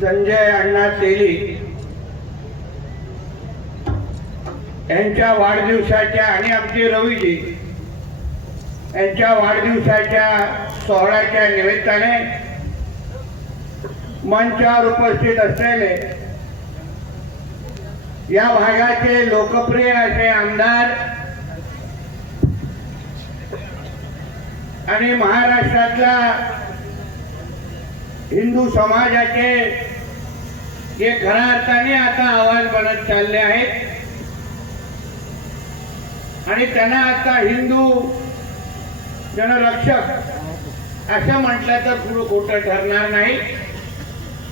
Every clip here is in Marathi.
संजय अण्णा तेली यांच्या वाढदिवसाच्या आणि आमचे रवीजी यांच्या वाढदिवसाच्या सोहळ्याच्या निमित्ताने मंचावर उपस्थित असलेले या भागाचे लोकप्रिय असे आमदार आणि महाराष्ट्रातल्या हिंदू समाजाचे जे खऱ्या अर्थाने आता आवाज बनत चालले आहेत. आणि त्यांना आता हिंदू जनरक्षक असं म्हटलं तर पुढं खोटं ठरणार नाही.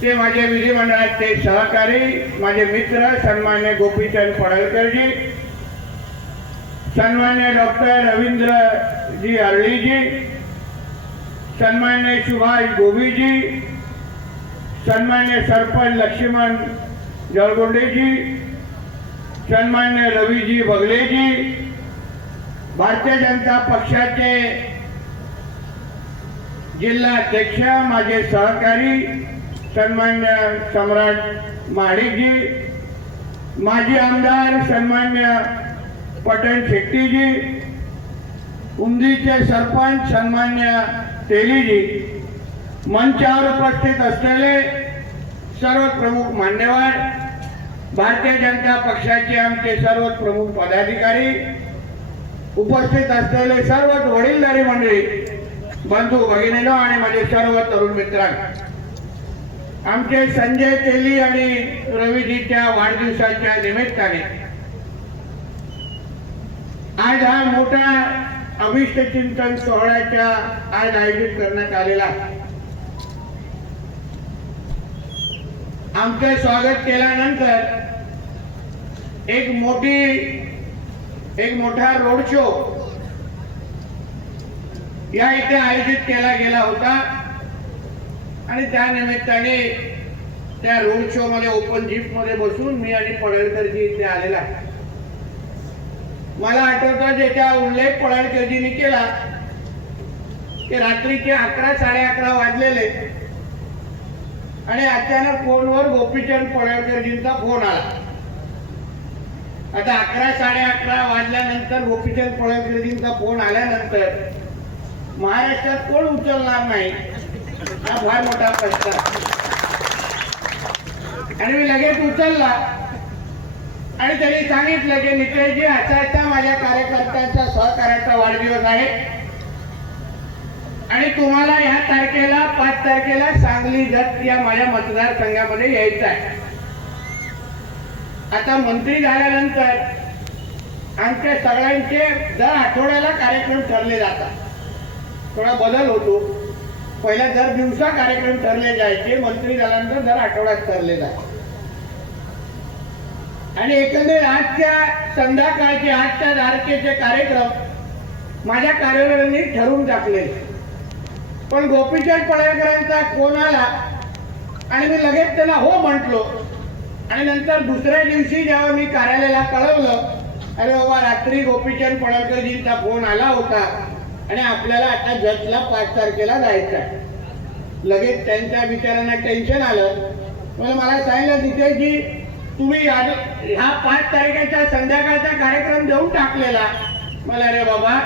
ते माझे विधिमंडळाचे सहकारी माझे मित्र सन्मान्य गोपीचंद पडळकरजी सन्मान्य डॉक्टर रवींद्रजी अर्लीजी सन्मान्य सुभाष गोबीजी सन्मान्य सरपंच लक्ष्मण जळगोंडेजी सन्मान्य रवीजी बगलेजी भारतीय जनता पक्षाचे जिल्हाध्यक्ष माझे सहकारी सन्मान्य सम्राट महाडिकजी माजी आमदार सन्मान्य पटण शेट्टीजी उमदीचे सरपंच सन्मान्य तेलीजी. मंचावर उपस्थित असलेले सर्व प्रमुख मान्यवर भारतीय जनता पक्षाचे आमचे सर्व प्रमुख पदाधिकारी उपस्थित असलेले सर्व वडीलधारी मंडळी बंधू भगिनीनो आणि माझे सर्व तरुण मित्रांनो आमचे संजय तेली आणि रवीजीच्या वाढदिवसाच्या निमित्ताने आज हा मोठा अभिष्ट चिंतन सोहळ्याच्या आज आयोजित करण्यात आलेला आमचे स्वागत केल्यानंतर एक मोठी एक मोठा रोड शो या इथे आयोजित केला गेला होता. आणि त्या निमित्ताने त्या रोड शो मध्ये ओपन जीपमध्ये बसून मी आणि पडळकरजी इथे आलेला आहे. मला आठवतं ज्याच्या उल्लेख पडळकरजीने केला की रात्रीचे अकरा साडे अकरा वाजलेले. आणि अचानक फोनवर गोपीचंद पडळकरजींचा फोन आला. आता अकरा साडे अकरा वाजल्यानंतर गोपीचंद पळळकरजींचा फोन आल्यानंतर महाराष्ट्रात कोण उचलणार नाही? हा फार मोठा प्रश्न आणि मी लगेच उचलला. आणि त्यांनी सांगितलं की नितेशजी असा असा माझ्या कार्यकर्त्यांचा सहकार्याचा वाढदिवस आहे. आणि तुम्हाला ह्या तारखेला पाच तारखेला सांगली जत या माझ्या मतदारसंघामध्ये यायचं आहे. आता मंत्री झाल्यानंतर आमच्या सगळ्यांचे दर आठवड्याला कार्यक्रम ठरले जातात. थोडा बदल होतो. पहिल्या दर दिवसा कार्यक्रम ठरले जायचे मंत्री झाल्यानंतर दर आठवड्यात ठरले जायचे. आणि एकंदरीत आजच्या संध्याकाळचे आजच्या तारखेचे कार्यक्रम माझ्या कार्यालयाने ठरवून टाकले पण गोपीचंद पडळकरांचा फोन आला आणि मी लगेच त्याला हो म्हटलो. आणि नंतर दुसऱ्या दिवशी जेव्हा मी कार्यालयाला कळवलं अरे बाबा रात्री गोपीचंद पडळकरजींचा फोन आला होता आणि आपल्याला आता जजला पाच तारखेला जायचं आहे. लगेच त्यांच्या विचारांना टेन्शन आलं. म्हणजे मला सांगितलं नितेशजी तुम्ही ह्या पाच तारखेचा संध्याकाळचा कार्यक्रम देऊन टाकलेला. मला अरे बाबा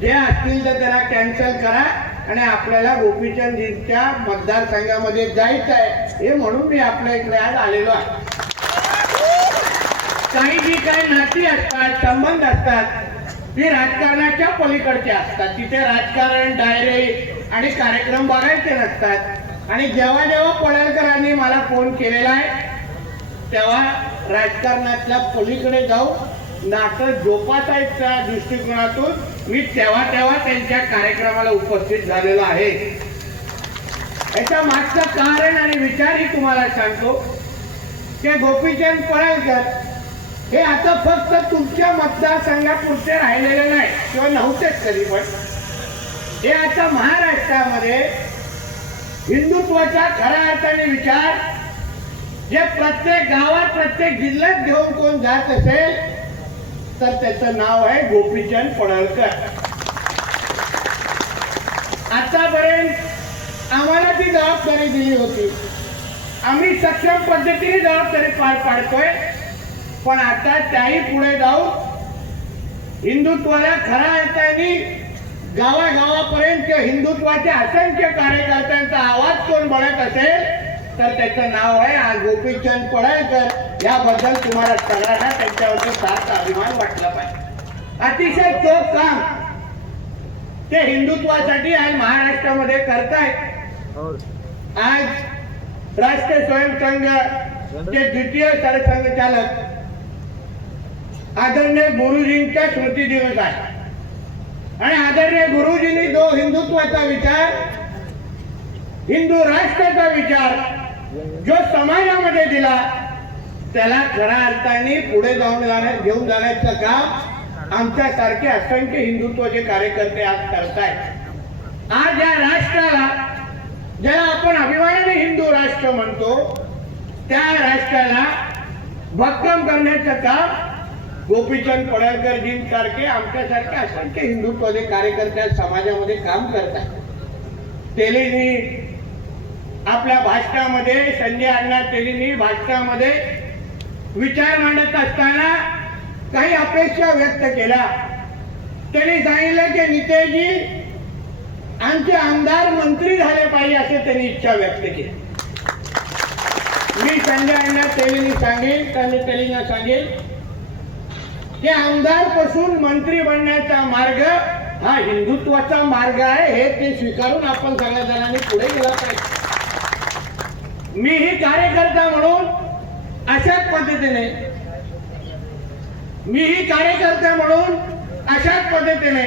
जे असतील तर त्याला कॅन्सल करा. आणि आपल्याला गोपीचंदजींच्या मतदारसंघामध्ये जायचं आहे हे म्हणून मी आपल्या इकडे आज आलेलो आहे. काही जी काही नाती असतात संबंध असतात ती राजकारणाच्या पलीकडचे असतात. तिथे राजकारण डायरे आणि कार्यक्रम बघायचे नसतात. आणि जेव्हा जेव्हा पडळकरांनी मला फोन केलेला आहे तेव्हा राजकारणातल्या पलीकडे जाऊन नातं जोपासायच्या दृष्टिकोनातून मी तेव्हा तेव्हा त्यांच्या कार्यक्रमाला उपस्थित झालेलो आहे. याच्या मागचं कारण आणि विचारही तुम्हाला सांगतो. की गोपीचंद पडळकर हे आता फक्त तुमच्या मतदारसंघापुरते राहिलेले नाही किंवा नव्हतेच कधी पण. हे आता महाराष्ट्रामध्ये हिंदुत्वाचा खऱ्या अर्थाने विचार जे प्रत्येक गावात प्रत्येक जिल्ह्यात घेऊन कोण जात असेल तर त्याचं नाव आहे गोपीचंद पडळकर. आतापर्यंत आम्हाला ती जबाबदारी दिली होती. आम्ही सक्षम पद्धतीने जबाबदारी पार पाडतोय पण आता त्याही पुढे जाऊ हिंदुत्वाला खऱ्या अर्थाने गावागावापर्यंत हिंदुत्वाच्या असंख्य कार्यकर्त्यांचा आवाज कोण बनत असेल तर त्याचं नाव आहे आज गोपीचंद पडळकर. याबद्दल तुम्हाला सगळ्यांना त्यांच्यावर सार्थ अभिमान वाटला पाहिजे. अतिशय चोख काम ते हिंदुत्वासाठी आज महाराष्ट्रामध्ये करतायत आज राष्ट्रीय स्वयंसंघ चे द्वितीय सरसंघचालक आदरणीय गुरुजींचा स्मृती दिवस आहे. आणि आदरणीय गुरुजींनी जो हिंदुत्वाचा विचार हिंदू राष्ट्राचा विचार जो समाजामध्ये दिला त्याला खऱ्या अर्थाने पुढे जाऊन जाण्या घेऊन जाण्याचं काम आमच्यासारखे असंख्य हिंदुत्वाचे कार्यकर्ते आज करतायत. आज या राष्ट्राला ज्याला आपण अभिमानाने हिंदू राष्ट्र म्हणतो त्या राष्ट्राला भक्कम करण्याचं काम गोपीचंद पडळकरजींसारखे आमच्यासारखे असंख्य हिंदुत्वाचे कार्यकर्ते समाजामध्ये काम करतात तेलीनी आपल्या भाषणामध्ये संजय अण्णा तेलीनी भाषणामध्ये विचार मांडत असताना काही अपेक्षा व्यक्त केल्या. त्यांनी सांगितलं की नितेजी आमचे आमदार मंत्री झाले पाहिजे असे त्यांनी इच्छा व्यक्त केली. मी संजय अण्णा सांगेन त्यांनी तेलींना सांगेन की आमदारपासून मंत्री बनण्याचा मार्ग हा हिंदुत्वाचा मार्ग आहे हे ते स्वीकारून आपण सगळ्या जणांनी पुढे गेला पाहिजे. मी ही कार्यकर्ता म्हणून अशाच पद्धतीने. मी ही कार्यकर्ता म्हणून अशाच पद्धतीने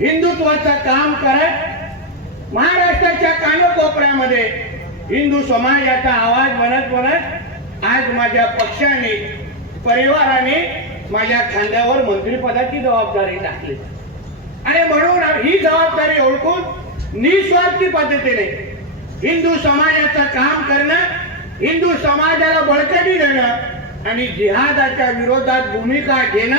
हिंदुत्वाचं काम करत महाराष्ट्राच्या कानकोपऱ्यामध्ये हिंदू समाजाचा आवाज बनत बनत आज माझ्या पक्षाने परिवाराने माझ्या खांद्यावर मंत्रिपदाची जबाबदारी टाकली. आणि म्हणून ही जबाबदारी ओळखून निस्वार्थी पद्धतीने हिंदू समाजाचं काम करणं हिंदू समाजाला बळकटी देणं आणि जिहादाच्या विरोधात भूमिका घेणं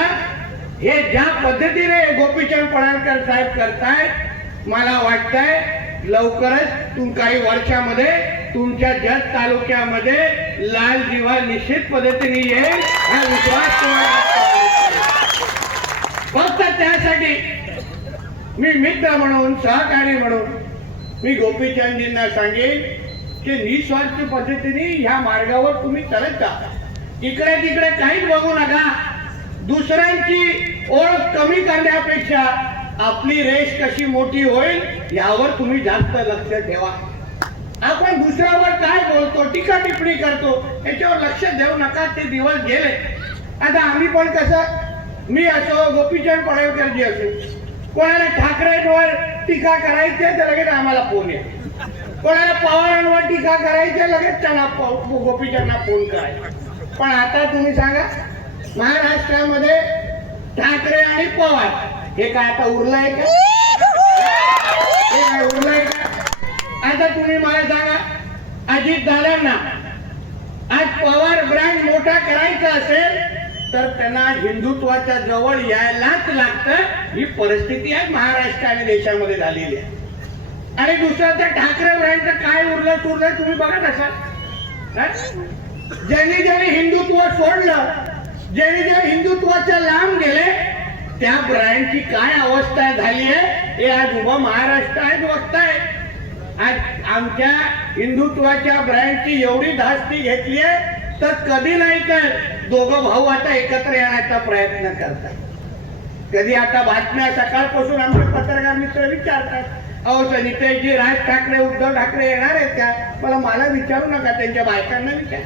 हे ज्या पद्धतीने गोपीचंद पडळकर साहेब करतायत मला वाटतंय लवकरच तुम काही वर्षामध्ये तुमच्या जत तालुक्यामध्ये लाल दिवा निश्चित पद्धतीने येईल हा विश्वास फक्त त्यासाठी मी मित्र म्हणून सहकारी म्हणून मी गोपीचंदजींना सांगेन की निस्वार्थ पद्धतीने ह्या मार्गावर तुम्ही चालत जा. इकडे तिकडे काहीच बघू नका. दुसऱ्यांची ओळख कमी करण्यापेक्षा आपली रेस कशी मोठी होईल यावर तुम्ही जास्त लक्ष ठेवा. आपण दुसऱ्यावर काय बोलतो टीका टिप्पणी करतो याच्यावर लक्ष देऊ नका ते दिवस गेले. आता आम्ही पण कसं मी असो गोपीचंद पडळकरजी असो कोणाला ठाकरेंवर टीका करायची आहे तर लगेच आम्हाला फोन येतो कोणाला पवार टीका करायची लगेच त्यांना गोपीचंदना फोन करायचा. पण आता तुम्ही सांगा महाराष्ट्रामध्ये ठाकरे आणि पवार हे काय आता उरलंय का? हे काय उरलंय का? आता तुम्ही मला सांगा अजित दादांना आज पवार ब्रँड मोठा करायचा असेल तर त्यांना हिंदुत्वाच्या जवळ यायलाच लागतं. ही परिस्थिती आहे महाराष्ट्र आणि देशामध्ये झालेली आहे. आणि दुसरं त्या ठाकरे ब्रँडचं काय उरलं सुरलं तुम्ही बघत असाल ज्यांनी ज्यांनी हिंदुत्व सोडलं ज्यांनी जे हिंदुत्वाच्या लांब गेले त्या ब्रँडची काय अवस्था झाली आहे हे आज उभं महाराष्ट्र आहेत बघताय. आज आमच्या हिंदुत्वाच्या ब्रँडची एवढी धास्ती घेतली आहे तर कधी नाही तर दोघं भाऊ आता एकत्र येण्याचा प्रयत्न करतात. कधी आता बातम्या सकाळपासून आमचे पत्रकार मित्र विचारतात अहो नितेशजी राज ठाकरे उद्धव ठाकरे येणार आहेत का? मला मला विचारू नका त्यांच्या बायकांना विचार.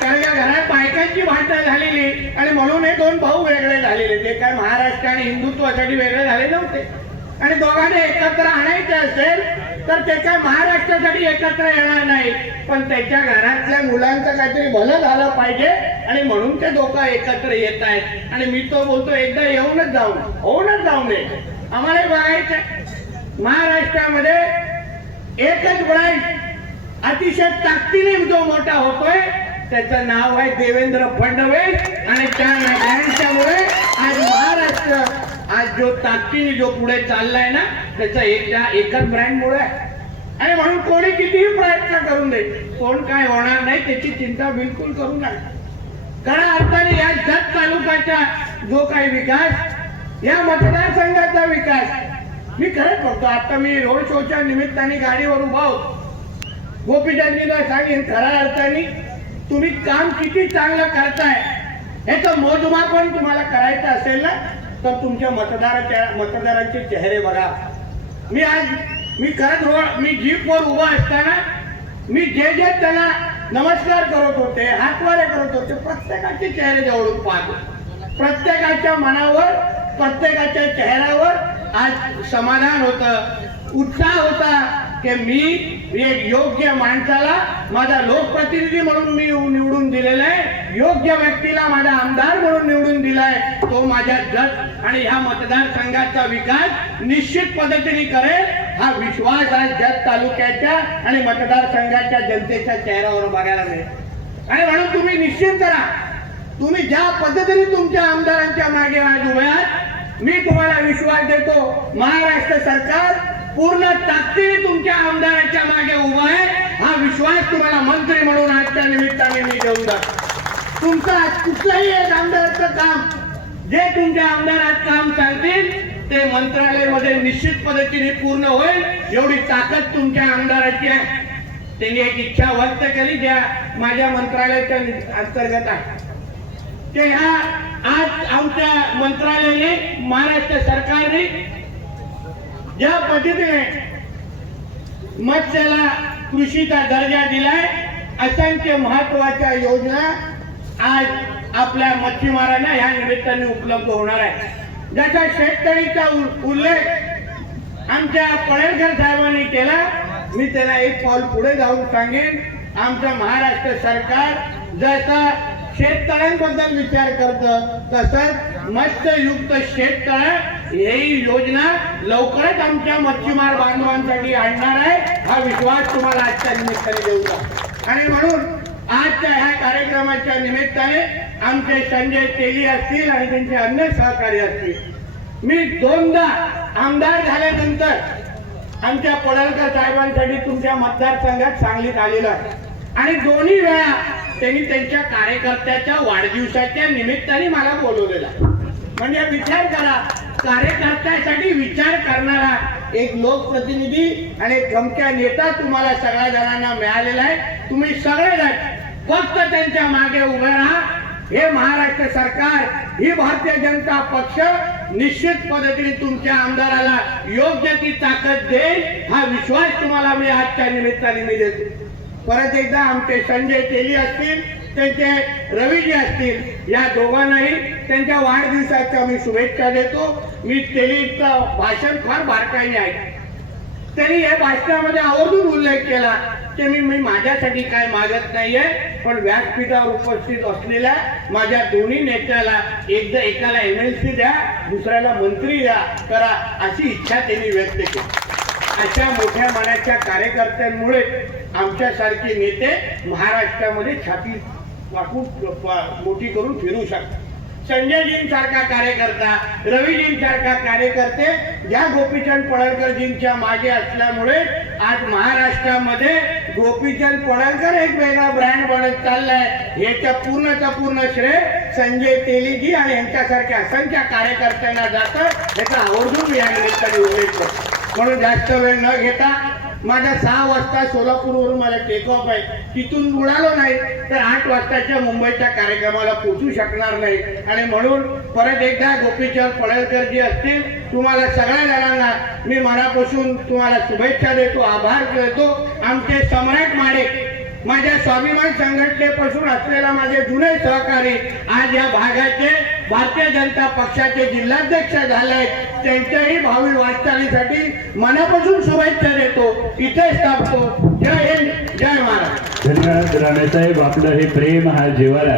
कारण या घरात बायकांची भांडणं झालेली आणि म्हणून हे दोन भाऊ वेगळे झालेले ते काय महाराष्ट्र आणि हिंदुत्वासाठी वेगळे झाले नव्हते. आणि दोघांना एकत्र आणायचे असेल तर ते काय महाराष्ट्रासाठी एकत्र येणार नाही पण त्याच्या घरातल्या मुलांचं काहीतरी भलं झालं पाहिजे. आणि म्हणून ते दोघं एकत्र येत आहेत. आणि मी तो बोलतो एकदा येऊनच जाऊ. होऊनच जाऊ नये आम्हाला बघायचं महाराष्ट्रामध्ये एकच ब्रांच अतिशय ताकदीने जो मोठा होतोय त्याचं नाव आहे देवेंद्र फडणवीस. आणि त्या ब्रँडच्यामुळे आज महाराष्ट्र आज जो ताकदीने जो पुढे चाललाय ना त्याचा एक त्या एकच ब्रँडमुळे आहे. आणि म्हणून कोणी कितीही प्रयत्न करून दे कोण काय होणार नाही त्याची चिंता बिलकुल करू नका. खऱ्या अर्थाने या जत तालुक्याचा जो काही विकास या मतदारसंघाचा विकास. मी खरंच बघतो आता मी रोड शोच्या निमित्ताने गाडीवर उभा होतो गोपीचंदीला सांगेन खऱ्या अर्थाने तुम्ही काम किती चांगलं करताय ह्याचं मोजमापन तुम्हाला करायचं असेल ना तर तुमच्या मतदाराच्या मतदारांचे चेहरे बघा. मी आज मी खरंच रोड मी जीपवर उभा असताना मी जे जे त्याला नमस्कार करत होते हातवारे करत होते प्रत्येकाचे चेहरे जवळून पाहतो. प्रत्येकाच्या मनावर प्रत्येकाच्या चेहऱ्यावर आज समाधान होतं. उत्साह होता की मी एक योग्य माणसाला माझा लोकप्रतिनिधी म्हणून मी निवडून दिलेला आहे. योग्य व्यक्तीला माझा आमदार म्हणून निवडून दिलाय तो माझ्या जत आणि ह्या मतदारसंघाचा विकास निश्चित पद्धतीने करेल हा विश्वास आज जत तालुक्याच्या आणि मतदारसंघाच्या जनतेच्या चेहऱ्यावर बघायला मिळेल. आणि म्हणून तुम्ही निश्चित करा तुम्ही ज्या पद्धतीने तुमच्या आमदारांच्या मागे आज उभे आहात मी तुम्हाला विश्वास देतो महाराष्ट्र सरकार पूर्ण ताकदीने तुमच्या आमदारांच्या मागे उभं आहे. हा विश्वास तुम्हाला मंत्री म्हणून आजच्या निमित्ताने मी देऊन जातो. तुमचं आज कुठलंही एक आमदाराचं काम जे तुमच्या आमदारात काम सांगतील ते मंत्रालयामध्ये निश्चित पद्धतीने पूर्ण होईल. एवढी ताकद तुमच्या आमदाराची आहे. त्यांनी एक इच्छा व्यक्त केली ज्या माझ्या मंत्रालयाच्या अंतर्गत आहे. ते ह्या आज आमच्या मंत्रालयाने महाराष्ट्र सरकारने ज्या पद्धतीने मत्स्याला कृषीचा दर्जा दिलाय असंख्य महत्त्वाच्या योजना आज आपल्या मच्छीमारांना ह्या निमित्ताने उपलब्ध होणार आहे ज्याचा शेतकरीचा उ- उल्लेख आमच्या पळेलकर साहेबांनी केला. मी त्याला एक पाऊल पुढे जाऊन सांगेन. आमचं महाराष्ट्र सरकार जसं शेततळ्यांबद्दल विचार करतं. तसंच मत्स्ययुक्त शेततळ ही योजना लवकरच आमच्या मच्छीमार बांधवांसाठी आणणार आहे. हा विश्वास तुम्हाला आजच्या निमित्ताने देऊ आणि म्हणून आजच्या ह्या कार्यक्रमाच्या निमित्ताने आमचे संजय तेली असतील आणि त्यांचे अन्य सहकारी असतील. मी दोनदा आमदार झाल्यानंतर आमच्या पडळकर साहेबांसाठी तुमच्या मतदारसंघात सांगलीत आलेलो आहे. आणि दोन्ही वेळा त्यांनी त्यांच्या कार्यकर्त्याच्या वाढदिवसाच्या निमित्ताने मला बोलवलेला. म्हणजे विचार करा कार्यकर्त्यासाठी विचार करणारा एक लोकप्रतिनिधी आणि एक नेता तुम्हाला सगळ्या जणांना मिळालेला आहे. तुम्ही सगळेजण फक्त त्यांच्या मागे उभे राहा. हे महाराष्ट्र सरकार ही भारतीय जनता पक्ष निश्चित पद्धतीने तुमच्या आमदाराला योग्य ती ताकद देईल हा विश्वास तुम्हाला मी आजच्या निमित्ताने मी देतो. परत एकदा आमचे संजय तेली असतील त्यांचे रवीजी असतील या दोघांनाही त्यांच्या वाढदिवसाच्या मी शुभेच्छा देतो. मी तेलीचं भाषण फार बारकाईने आहे त्यांनी या भाषणामध्ये आवर्जून उल्लेख केला की मी मी माझ्यासाठी काय मागत नाहीये पण व्यासपीठावर उपस्थित असलेल्या माझ्या दोन्ही नेत्याला एकदा एकाला एम एल सी द्या दुसऱ्याला मंत्री द्या करा अशी इच्छा त्यांनी व्यक्त केली. अशा मोठ्या मनाच्या कार्यकर्त्यांमुळे आमच्यासारखे नेते महाराष्ट्रामध्ये छाती वाकून मोठी करून फिरू शकतात. संजयजींसारखा कार्यकर्ता रवीजींसारखा कार्यकर्ते या गोपीचंद पडळकरजींच्या मागे असल्यामुळे आज महाराष्ट्रामध्ये गोपीचंद पडळकर एक वेगळा ब्रँड बनत चाललाय. याच्या पूर्णचा पूर्ण श्रेय संजय तेलीजी आणि यांच्यासारख्या असंख्य कार्यकर्त्यांना जातं याचा आवर्जून या निमित्ताने उल्लेख करतो. म्हणून जास्त वेळ न घेता माझा सहा वाजता सोलापूरवरून मला टेक ऑफ आहे. तिथून उडालो नाही तर आठ वाजताच्या मुंबईच्या कार्यक्रमाला पोचू शकणार नाही. आणि म्हणून परत एकदा गोपीचंद पडळकर जी असतील तुम्हाला सगळ्या जणांना मी मनापासून तुम्हाला शुभेच्छा देतो आभार देतो आमचे सम्राट माडे माझ्या स्वाभिमान संघटनेपासून असलेला माझे जुने सहकारी आज या भागाचे भारतीय जनता पक्षाचे जिल्हाध्यक्ष झाले त्यांच्याही भावी वाटचालीसाठी मनापासून शुभेच्छा देतो. इथेच थांबतो जय हिंद जय महाराज धन्यवाद राणेसाहेब आपलं हे प्रेम हा जिव्हाळा